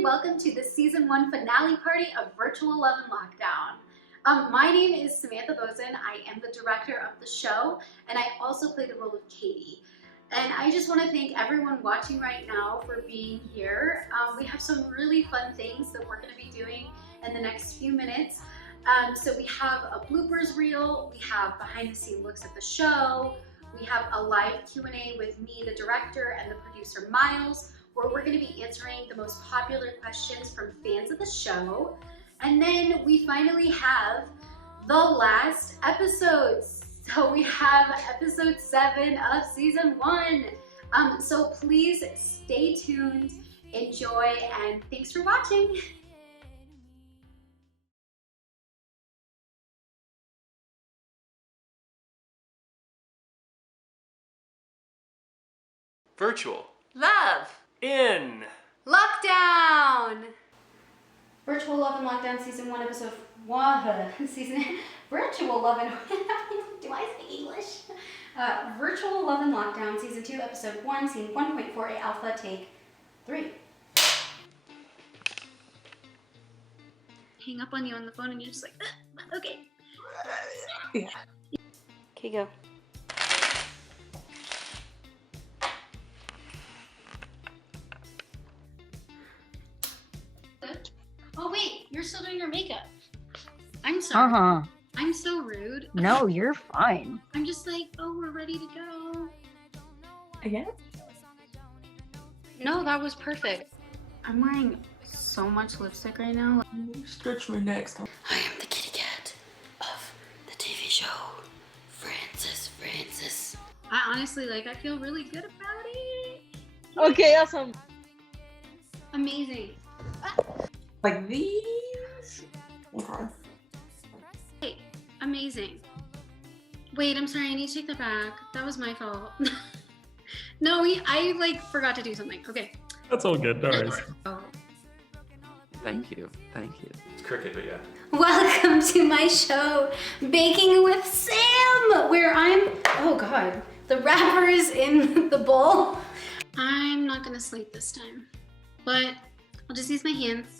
and welcome to the Season 1 finale party of Virtual Love and Lockdown. My name is Samantha Bozin. I am the director of the show, and I also play the role of Katie. And I just want to thank everyone watching right now for being here. We have some really fun things that we're going to be doing in the next few minutes. So we have a bloopers reel, we have behind the scene looks at the show, we have a live Q&A with me, the director, and the producer Miles, where we're going to be answering the most popular questions from fans of the show. And then we finally have the last episodes. So we have episode 7 of season 1. So please stay tuned, enjoy, and thanks for watching. Virtual Love in Lockdown! Virtual Love and Lockdown season 1 episode 1. Virtual Love and do I speak English? Virtual Love and Lockdown season 2 episode 1 scene 1.48 alpha take 3. Hang up on you on the phone and you're just like, okay. Yeah. Okay, go. Oh wait, you're still doing your makeup. I'm sorry. I'm so rude. No, you're fine. I'm just like, oh, we're ready to go. Again? No, that was perfect. I'm wearing so much lipstick right now. Stretch my neck. I am the kitty cat of the TV show. Francis. I honestly, I feel really good about it. Okay, awesome. Amazing. Like these? Okay. Hey, amazing. Wait, I'm sorry, I need to take that back. That was my fault. No, I forgot to do something. Okay. That's all good, no worries. Oh. Thank you. It's cricket, but yeah. Welcome to my show, Baking with Sam, where I'm, oh God, the wrapper is in the bowl. I'm not gonna sleep this time, but I'll just use my hands.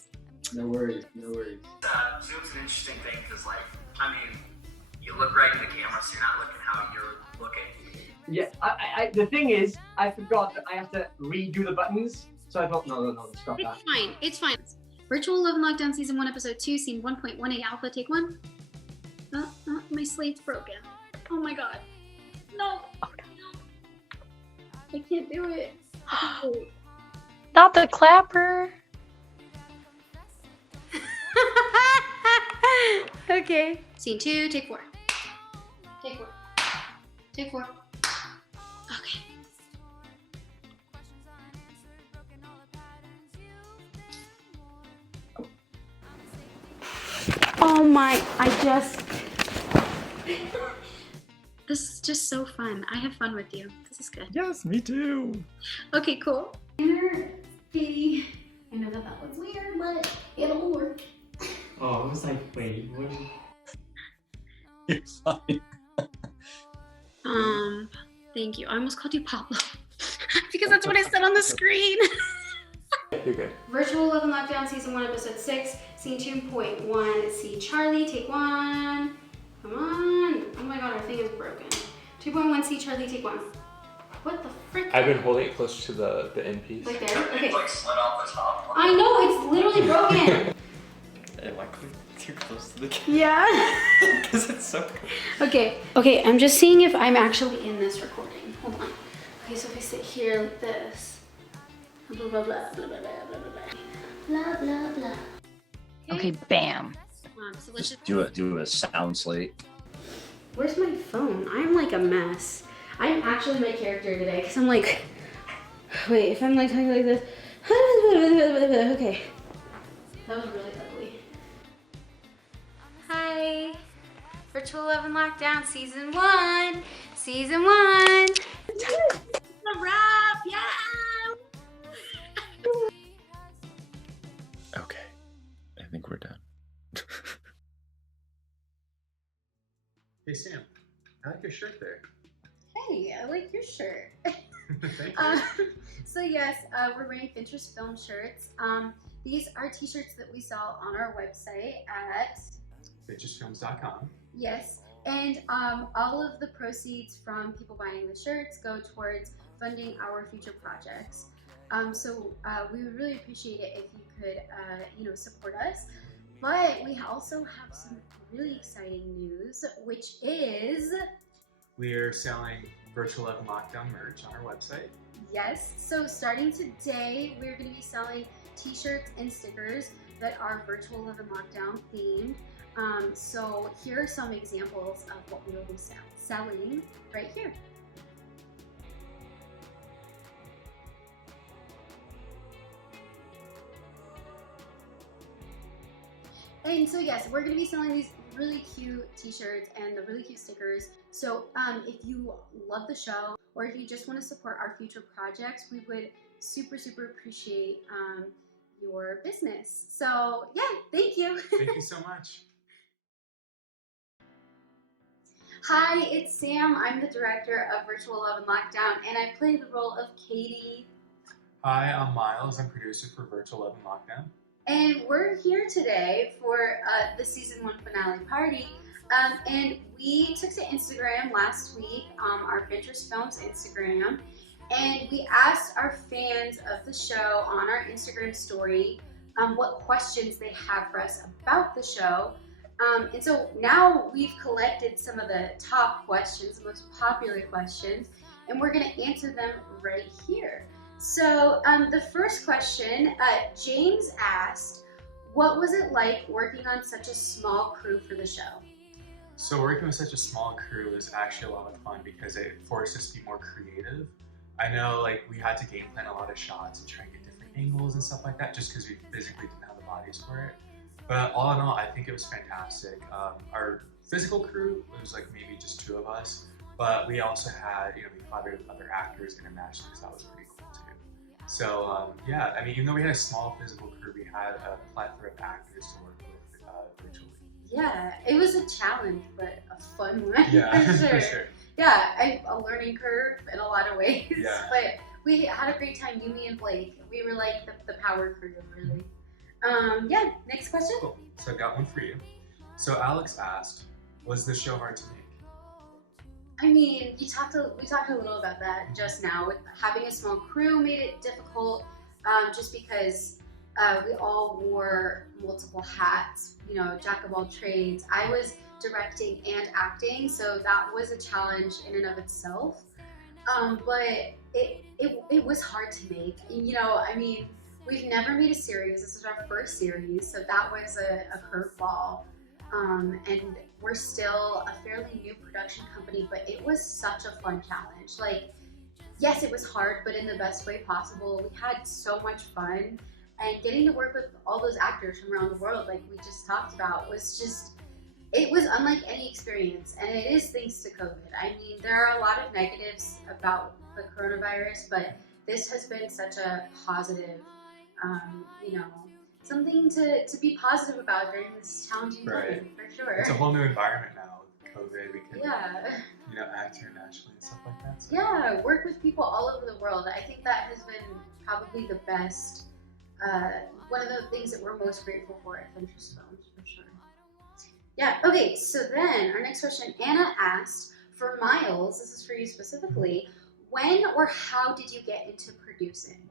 No worries. Zoom's an interesting thing because, you look right in the camera, so you're not looking how you're looking. Yeah, the thing is, I forgot that I have to redo the buttons, so I thought, no, stop that. It's fine. Virtual Love and Lockdown Season 1, Episode 2, Scene 1.18 Alpha, Take 1. My slate's broken. Oh my God. No. I can't do it. Not the clapper. Okay. Scene 2, take 4. Take 4. Okay. Oh my, this is just so fun. I have fun with you. This is good. Yes, me too. Okay, cool. Katie. I know that was weird, but it'll work. Oh, I was like, wait, what? You're fine. Thank you. I almost called you Pablo because that's what I said on the screen. You're good. Virtual Love and Lockdown Season 1, Episode 6, Scene 2.1, see Charlie, take 1. Come on. Oh my God, our thing is broken. 2.1, see Charlie, take 1. What the frick? I've been holding it close to the end piece. Like there? Okay. It's slid off the top. I know, it's literally broken. Am I too close to the camera? Yeah. Because it's so good. Okay, I'm just seeing if I'm actually in this recording. Hold on. Okay, so if I sit here like this. Blah, blah, blah, blah, blah, blah, blah, blah, blah, blah. Okay, bam. So let's just Do a sound slate. Where's my phone? I'm like a mess. I'm actually my character today because I'm like, wait, if I'm talking like this. Okay. That was really ugly. Hi. Virtual Love and Lockdown Season 1. Season 1. The wrap, yeah. Okay, I think we're done. Hey Sam, I like your shirt there. Hey, I like your shirt. Thank you. So yes, we're wearing Fentress film shirts. These are t-shirts that we sell on our website at FentressFilms.com. yes, and all of the proceeds from people buying the shirts go towards funding our future projects. So we would really appreciate it if you could, support us. But we also have some really exciting news, which is We're selling Virtual Love and Lockdown merch on our website. yes. So starting today, we're going to be selling T-shirts and stickers that are Virtual Love and Lockdown themed. So here are some examples of what we will be selling right here. And so yes, we're going to be selling these really cute t-shirts and the really cute stickers. So if you love the show or if you just want to support our future projects, we would super appreciate your business. So yeah, thank you. Thank you so much. Hi, it's Sam. I'm the director of Virtual Love and Lockdown, and I play the role of Katie. Hi, I'm Miles. I'm producer for Virtual Love and Lockdown. And we're here today for the season 1 finale party. And we took to Instagram last week, our Fentress Films Instagram, and we asked our fans of the show on our Instagram story what questions they have for us about the show. And so now we've collected some of the top questions, the most popular questions, and we're going to answer them right here. So the first question, James asked, what was it like working on such a small crew for the show? So working with such a small crew is actually a lot of fun because it forced us to be more creative. I know we had to game plan a lot of shots and try and get different angles and stuff like that just because we physically didn't have the bodies for it. But all in all, I think it was fantastic. Our physical crew was maybe just 2 of us, but we also had, we collaborated with other actors in a match because that was pretty cool too. So yeah, I mean, even though we had a small physical crew, we had a plethora of actors to work with virtually. Yeah, it was a challenge, but a fun one. Yeah, for sure. for sure. Yeah, a learning curve in a lot of ways. Yeah. But we had a great time, you, me, and Blake. We were like the power crew, really. Yeah, next question. Cool. So I got one for you. So Alex asked, was the show hard to make? I mean, we talked a little about that just now. With having a small crew made it difficult, just because we all wore multiple hats, jack of all trades. I was directing and acting, so that was a challenge in and of itself. But it was hard to make. I mean, we've never made a series. This is our first series, so that was a curveball. And we're still a fairly new production company, but it was such a fun challenge. Yes, it was hard, but in the best way possible. We had so much fun, and getting to work with all those actors from around the world, like we just talked about, it was unlike any experience, and it is thanks to COVID. I mean, there are a lot of negatives about the coronavirus, but this has been such a positive, something to be positive about during this challenging time, for sure. It's a whole new environment now with COVID. We can, yeah. act internationally and stuff like that. So. Yeah, work with people all over the world. I think that has been probably the best, one of the things that we're most grateful for at Fentress Films, for sure. Yeah, okay, so then our next question, Anna asked, for Miles, this is for you specifically, when or how did you get into producing?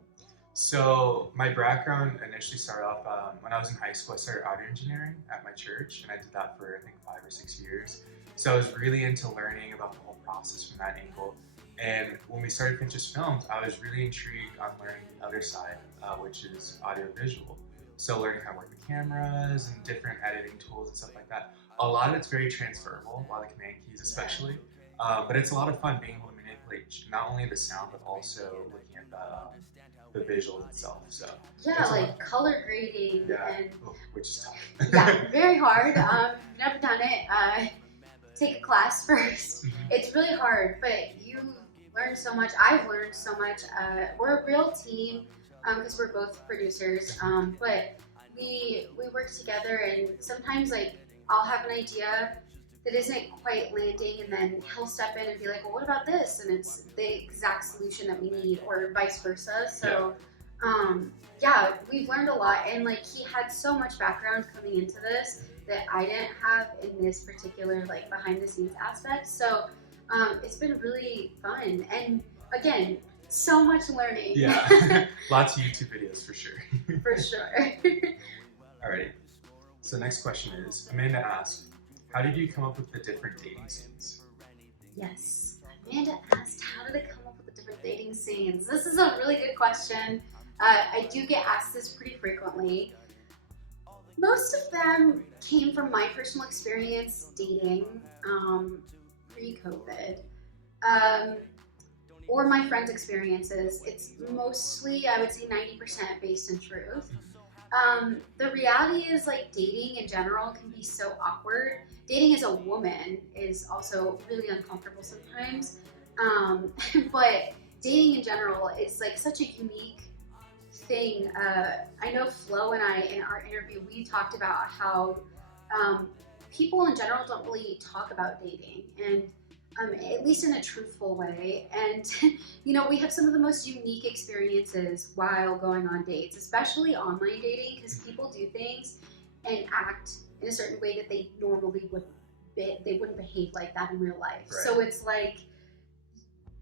So my background initially started off when I was in high school. I started audio engineering at my church, and I did that for I think 5 or 6 years. So I was really into learning about the whole process from that angle. And when we started Fentress Films, I was really intrigued on learning the other side, which is audio-visual. So learning how to work with cameras and different editing tools and stuff like that. A lot of it's very transferable, a lot of the command keys especially. But it's a lot of fun being able to manipulate not only the sound, but also looking at the visuals itself. So yeah, color grading and which is tough. yeah, very hard. Never done it. Take a class first. It's really hard, but you learn so much. I've learned so much. We're a real team because we're both producers, but we work together, and sometimes I'll have an idea that isn't quite landing, and then he'll step in and be like, well, what about this? And it's the exact solution that we need, or vice versa. So yeah, we've learned a lot, and like he had so much background coming into this that I didn't have in this particular like behind the scenes aspect. So it's been really fun, and again, so much learning. Yeah, lots of YouTube videos for sure. For sure. Alrighty, so next question is, Amanda asked, how did you come up with the different dating scenes? Yes, Amanda asked, how did I come up with the different dating scenes? This is a really good question. I do get asked this pretty frequently. Most of them came from my personal experience dating pre-COVID, or my friends' experiences. It's mostly, I would say 90% based in truth. The reality is like dating in general can be so awkward. Dating as a woman is also really uncomfortable sometimes. But dating in general is like such a unique thing. I know Flo and I, in our interview, we talked about how people in general don't really talk about dating, and at least in a truthful way. And you know, we have some of the most unique experiences while going on dates, especially online dating, because people do things and act in a certain way that they normally wouldn't behave like that in real life. Right. So it's like,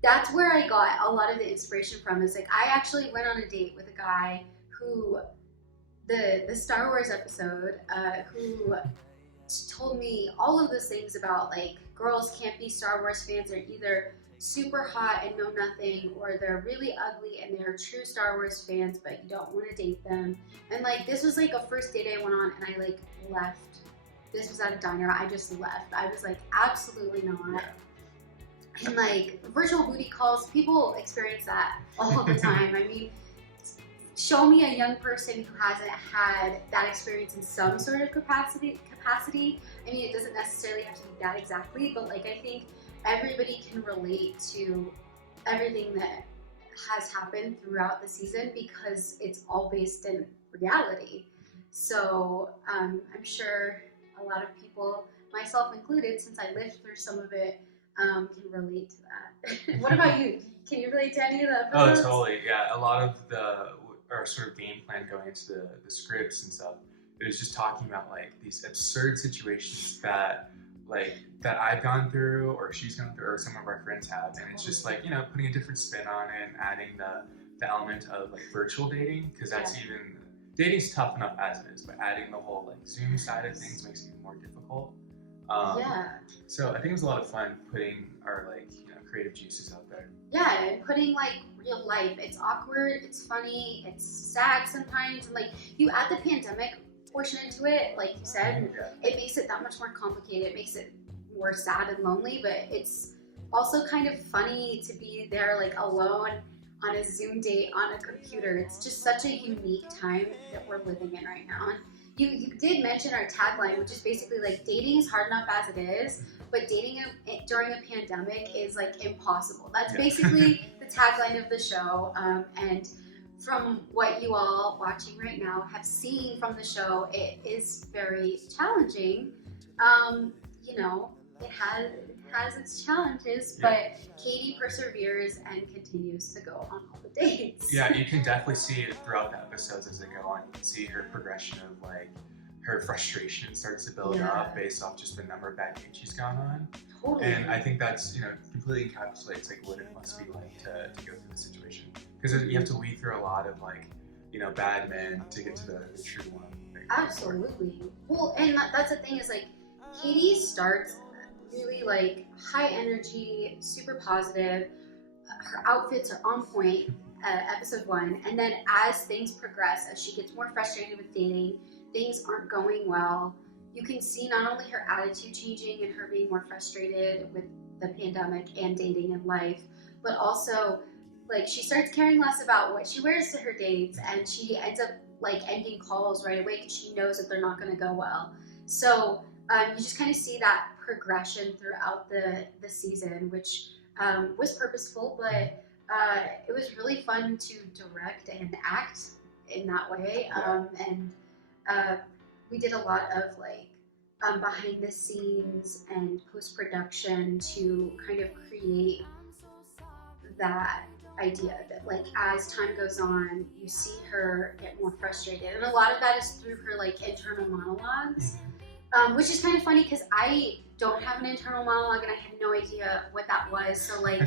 that's where I got a lot of the inspiration from. Is like, I actually went on a date with a guy who, the Star Wars episode, who told me all of those things about like, girls can't be Star Wars fans. They're either super hot and know nothing, or they're really ugly and they're true Star Wars fans, but you don't want to date them. And like, this was like a first date I went on, and I like left. This was at a diner. I just left. I was like, absolutely not. Yeah. And like virtual booty calls, people experience that all the time. I mean, show me a young person who hasn't had that experience in some sort of capacity. I mean, it doesn't necessarily have to be that exactly, but like, I think everybody can relate to everything that has happened throughout the season, because it's all based in reality. So I'm sure a lot of people, myself included, since I lived through some of it, can relate to that. What about you? Can you relate to any of the episodes? Oh, totally. Yeah, a lot of our sort of game plan going into the scripts and stuff, it was just talking about like these absurd situations that I've gone through, or she's gone through, or some of our friends have, and it's just like, you know, putting a different spin on it and adding the element of like virtual dating, because that's even, dating's tough enough as it is, but adding the whole like Zoom side of things makes it even more difficult. So I think it was a lot of fun putting our like, you know, creative juices out there. Yeah, and putting like real life. It's awkward, it's funny, it's sad sometimes, and like you add the pandemic portion into it, like you said, it makes it that much more complicated. It makes it more sad and lonely, but it's also kind of funny to be there like alone on a Zoom date on a computer. It's just such a unique time that we're living in right now. And you did mention our tagline, which is basically like, dating is hard enough as it is, but dating during a pandemic is like impossible. That's basically the tagline of the show. And from what you all watching right now have seen from the show, it is very challenging. You know, it has its challenges, but Katie perseveres and continues to go on all the dates. Yeah, you can definitely see it throughout the episodes as they go on. You can see her progression of like, her frustration starts to build up based off just the number of bad dates she's gone on. Totally. And I think that's, you know, completely encapsulates like what it must be like to go through the situation. Because you have to weed through a lot of like, you know, bad men to get to the true one. Absolutely. Well, and that's the thing is like, Katie starts really like high energy, super positive. Her outfits are on point, episode 1. And then as things progress, as she gets more frustrated with dating, things aren't going well. You can see not only her attitude changing and her being more frustrated with the pandemic and dating and life, but also like she starts caring less about what she wears to her dates, and she ends up like ending calls right away because she knows that they're not going to go well. So you just kind of see that progression throughout the season, which was purposeful, but it was really fun to direct and act in that way. And we did a lot of like behind the scenes and post-production to kind of create that idea that like as time goes on, you see her get more frustrated, and a lot of that is through her like internal monologues, which is kind of funny because I don't have an internal monologue and I had no idea what that was. So like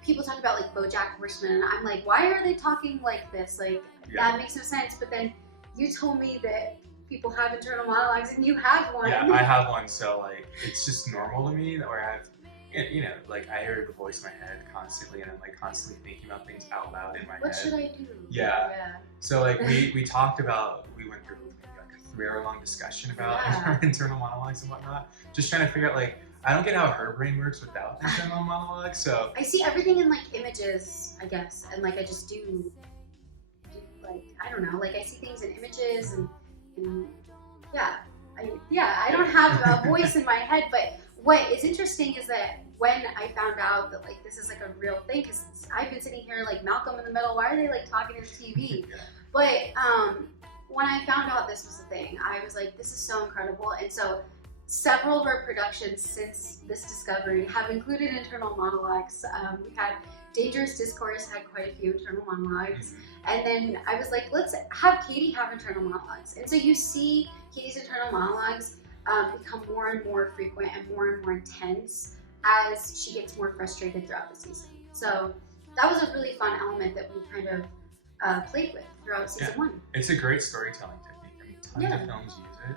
people talk about like BoJack Horseman, and I'm like, why are they talking like this? Like that makes no sense. But then you told me that people have internal monologues, and you have one. Yeah, I have one. So like it's just normal to me, or I have. You know, like I hear the voice in my head constantly, and I'm like constantly thinking about things out loud in my head. What should I do? Yeah. So like we talked about, we went through like a 3-hour-long discussion about our internal monologues and whatnot. Just trying to figure out like, I don't get how her brain works without internal monologues. So I see everything in like images, I guess, and like I just do like, I don't know, like I see things in images and I don't have a voice in my head, but what is interesting is that when I found out that like this is like a real thing, because I've been sitting here like Malcolm in the Middle, why are they like talking to the TV? But when I found out this was a thing, I was like, this is so incredible. And so several of our productions since this discovery have included internal monologues. We had Dangerous Discourse had quite a few internal monologues. And then I was like, let's have Katie have internal monologues. And so you see Katie's internal monologues become more and more frequent and more intense as she gets more frustrated throughout the season. So that was a really fun element that we kind of played with throughout season 1. It's a great storytelling technique. I mean, tons of films use it.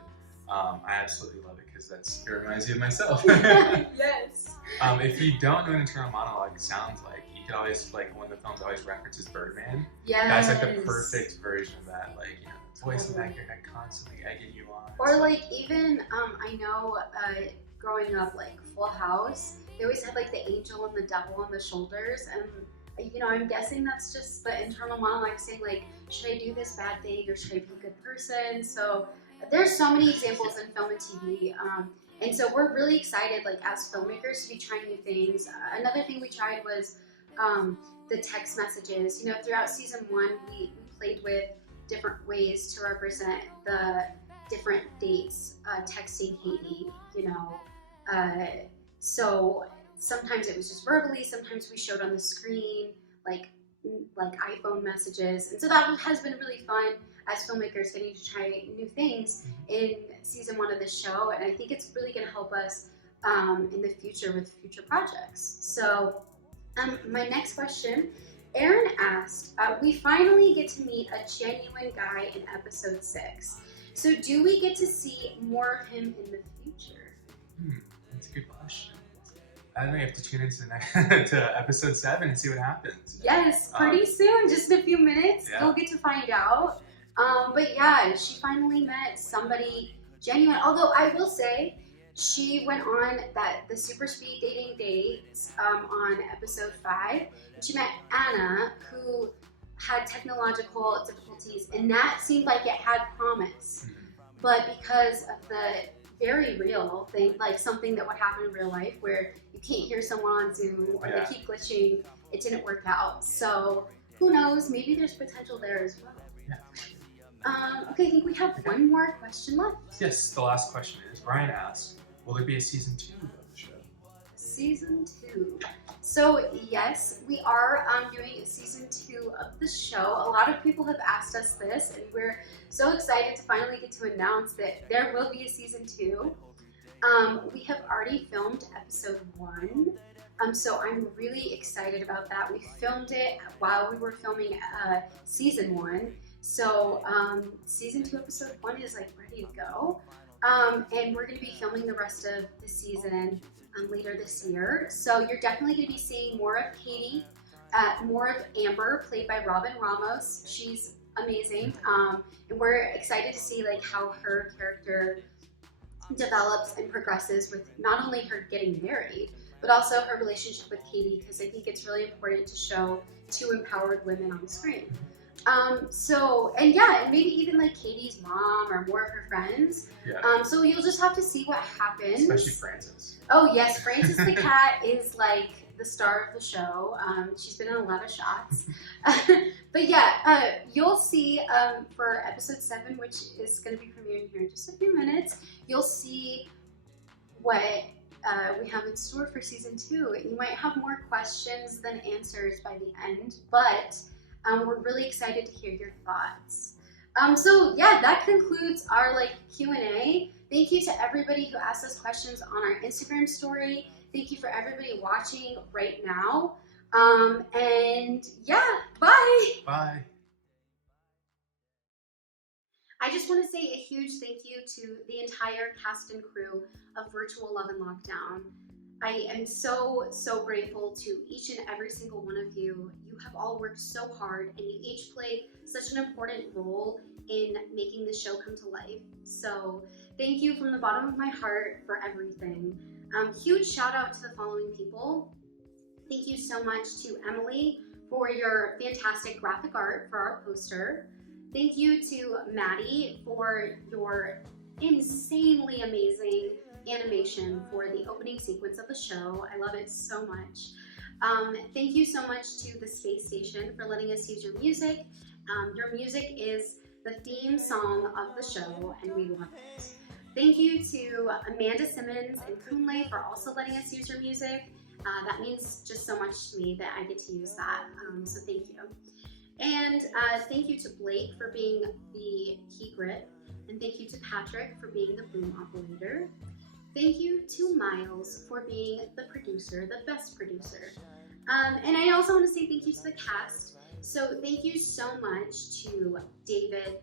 I absolutely love it because it reminds you of myself. Yes. If you don't know what an internal monologue sounds like, you could always, like, one of the films always references Birdman. Yes. That's like the perfect version of that, like, you know, the voice in the back of your head constantly egging you on. Or like even, I know growing up, like Full House, they always had like the angel and the devil on the shoulders, and you know, I'm guessing that's just the internal monologue saying like, should I do this bad thing or should I be a good person? So there's so many examples in film and TV, and so we're really excited like as filmmakers to be trying new things. Another thing we tried was the text messages. You know, throughout season 1, we played with different ways to represent the different dates texting Katie, you know. So sometimes it was just verbally, sometimes we showed on the screen, like iPhone messages. And so that has been really fun as filmmakers, getting to try new things in season 1 of the show. And I think it's really gonna help us in the future with future projects. So my next question, Aaron asked, we finally get to meet a genuine guy in episode 6. So do we get to see more of him in the future? That's a good question. I think we have to tune into to episode 7 and see what happens. Yes, pretty soon, just in a few minutes, we'll get to find out. But yeah, she finally met somebody genuine. Although I will say, she went on the super speed dating dates on episode 5, and she met Anna, who had technological difficulties, and that seemed like it had promise. But because of the very real thing, like something that would happen in real life where you can't hear someone on Zoom or they keep glitching, it didn't work out. So who knows, maybe there's potential there as well. Okay, I think we have one more question left. Yes, the last question is, Ryan asked, will there be a season 2 of the show? Season 2. So yes, we are doing season 2 of the show. A lot of people have asked us this, and we're so excited to finally get to announce that there will be a season 2. We have already filmed episode 1, so I'm really excited about that. We filmed it while we were filming season 1. So season 2 episode 1 is like ready to go. And we're going to be filming the rest of the season later this year. So you're definitely going to be seeing more of Katie, more of Amber, played by Robin Ramos. She's amazing. And we're excited to see like how her character develops and progresses with not only her getting married, but also her relationship with Katie, because I think it's really important to show 2 empowered women on the screen. And maybe even like Katie's mom or more of her friends. So you'll just have to see what happens. Especially Frances. Oh yes, Frances the cat is like the star of the show. She's been in a lot of shots. But yeah, you'll see for episode 7, which is going to be premiering here in just a few minutes, you'll see what we have in store for season 2. You might have more questions than answers by the end, but we're really excited to hear your thoughts. So yeah, that concludes our Q&A. Thank you to everybody who asked us questions on our Instagram story. Thank you for everybody watching right now. And yeah, bye. Bye. I just want to say a huge thank you to the entire cast and crew of Virtual Love and Lockdown. I am so grateful to each and every single one of you. You have all worked so hard and you each played such an important role in making the show come to life. So thank you from the bottom of my heart for everything. Huge shout out to the following people. Thank you so much to Emily for your fantastic graphic art for our poster. Thank you to Mady for your insanely amazing animation for the opening sequence of the show. I love it so much. Thank you so much to the Space Station for letting us use your music. Your music is the theme song of the show, and we love it. Thank you to Amanda Simmons and Kunle for also letting us use your music. That means just so much to me that I get to use that, so thank you. And thank you to Blake for being the key grip, and thank you to Patrick for being the boom operator. Thank you to Miles for being the producer, the best producer. And I also want to say thank you to the cast. So thank you so much to David,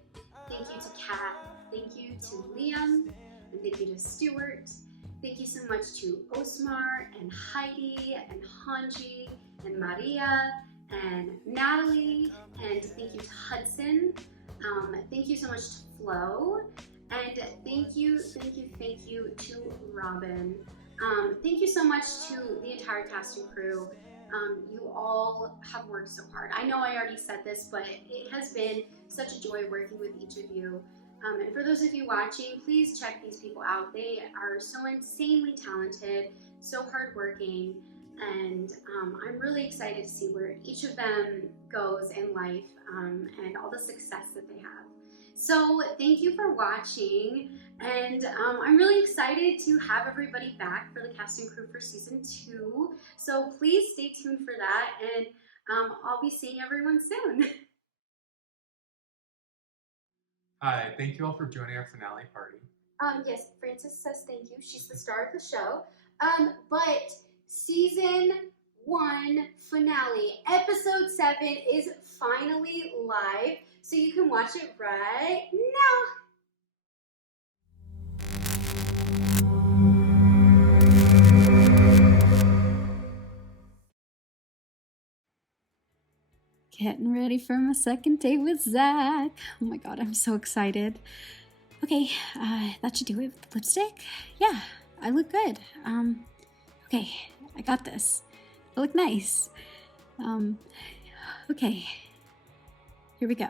thank you to Kat, thank you to Liam, and thank you to Stuart. Thank you so much to Osmar and Heidi and Hanji and Maria and Natalie, and thank you to Hudson. Thank you so much to Flo, and thank you to Robin. Thank you so much to the entire cast and crew. You all have worked so hard. I know I already said this, but it has been such a joy working with each of you. And for those of you watching, please check these people out. They are so insanely talented, so hardworking, and I'm really excited to see where each of them goes in life and all the success that they have. So thank you for watching, and I'm really excited to have everybody back for the cast and crew for season 2. So please stay tuned for that, and I'll be seeing everyone soon. Hi, thank you all for joining our finale party. Yes, Frances says thank you. She's the star of the show. But season 1 finale, episode 7 is finally live, so you can watch it right now. Getting ready for my second date with Zach. Oh my god, I'm so excited. Okay, that should do it with the lipstick. Yeah, I look good. Okay, I got this. I look nice. Okay, here we go.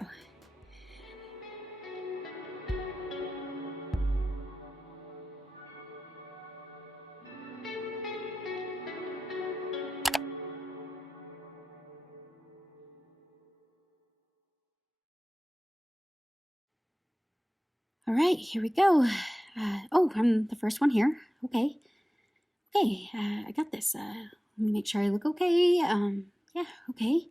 All right, here we go. Oh, I'm the first one here. Okay. Okay, I got this. Let me make sure I look okay. Yeah, okay.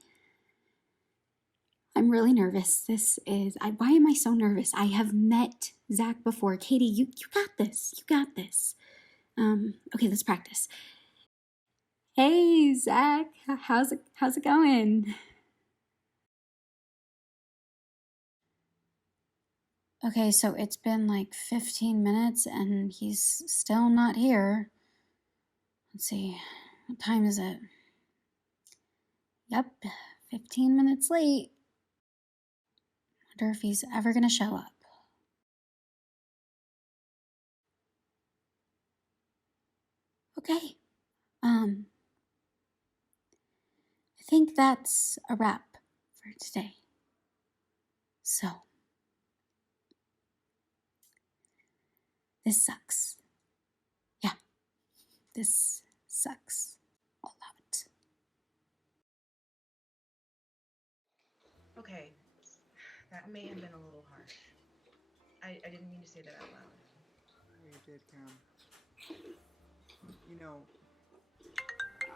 I'm really nervous. Why am I so nervous? I have met Zach before. Katie, you got this. You got this. Okay, let's practice. Hey, Zach, how's it going? Okay, so it's been like 15 minutes and he's still not here. Let's see, what time is it? Yep, 15 minutes late. Wonder if he's ever gonna show up. Okay, I think that's a wrap for today. So, this sucks. Yeah, this sucks a lot. Okay. That may have been a little harsh. I didn't mean to say that out loud. You did, Cam. You know,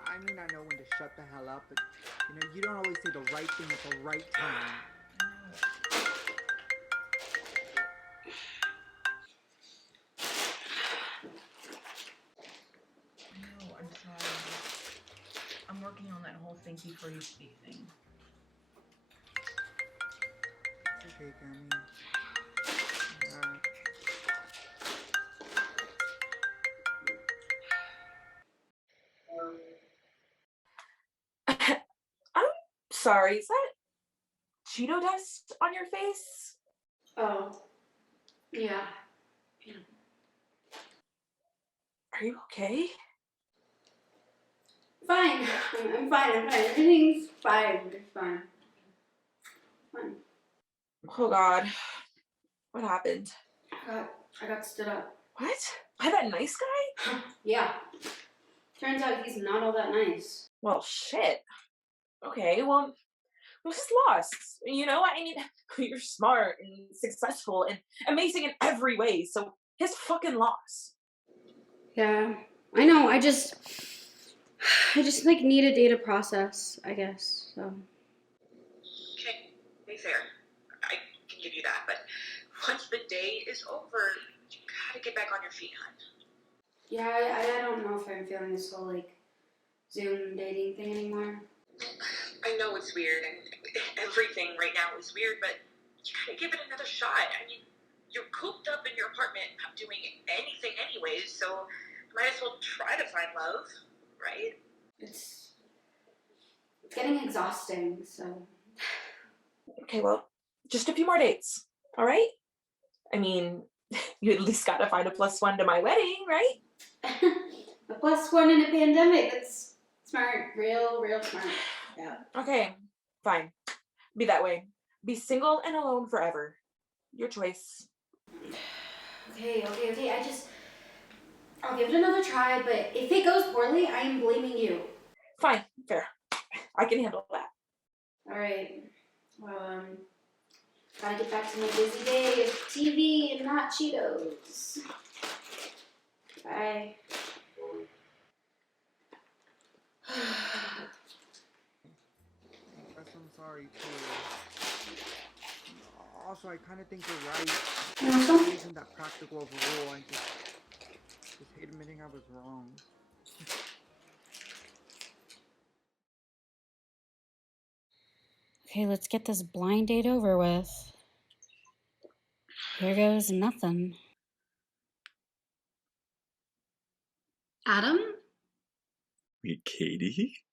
I may not know when to shut the hell up, but you know, you don't always say the right thing at the right time. No, I'm sorry. I'm working on that whole think before you speak thing. It's okay, Cammy. I'm sorry, is that Cheeto dust on your face? Oh, yeah. Are you okay? Fine. I'm fine. Everything's fine. It's fine. Fine. Oh God. What happened? I got stood up. What? By that nice guy? Yeah. Turns out he's not all that nice. Well, shit. Okay, well, his loss. You know, I mean, you're smart and successful and amazing in every way, so his fucking loss. Yeah, I know. I just like need a day to process, I guess. So. Okay, be fair. I can give you that, but once the day is over, you gotta get back on your feet, hon. Yeah, I don't know if I'm feeling this whole like Zoom dating thing anymore. I know it's weird, and everything right now is weird, but you gotta give it another shot. I mean, you're cooped up in your apartment, not doing anything anyways, so might as well try to find love, right? It's getting exhausting, so. Okay, well, just a few more dates, all right? I mean, you at least gotta find a +1 to my wedding, right? A +1 in a pandemic. That's smart. Real smart. Yeah. Okay, fine. Be that way. Be single and alone forever. Your choice. Okay. I'll give it another try, but if it goes poorly, I am blaming you. Fine, fair. I can handle that. Alright. Well, gotta get back to my busy day of TV and not Cheetos. Bye. I guess I'm sorry too. Also, I kind of think you're right. It isn't that practical of a rule. I just hate admitting I was wrong. Okay, let's get this blind date over with. Here goes nothing. Adam? Wait, Katie?